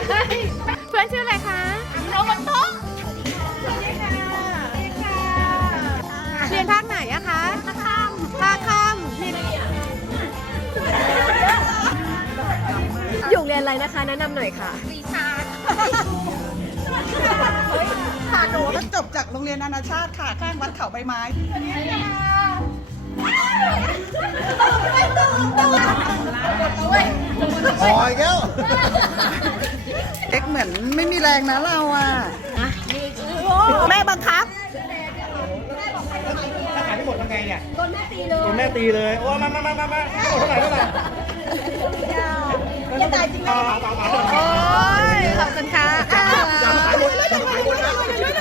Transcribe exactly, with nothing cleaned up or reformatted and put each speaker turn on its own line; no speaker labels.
เพื่อนชื่ออะไรคะโรบันโตสวัสดีค่ะเรียนภาคไหนอะคะภาคค่ำภาคค่ำอยู่เรียนอะไรนะคะแนะนำหน่อยค่ะปีชา
ค่ะหนูจบจากโรงเรียนนานาชาติค่ะข้างวัดเขาใบไม้
อ๋ออีกแล้ว
เอ็กเหมือนไม่มีแรงนะเราอ่ะแม่บังคับ
ถ้าขายไม่หมดทำไงเนี่ยโดนแม่ตีเลยโดนแม่ตีเลย โอ้มามามามามาหมดเท่าไหร่เท่าไหร่
ยังไงจริงไหม
โอ้ยขอบคุณค่ะ
อย่าขายหมดอย่าขายหมดนะ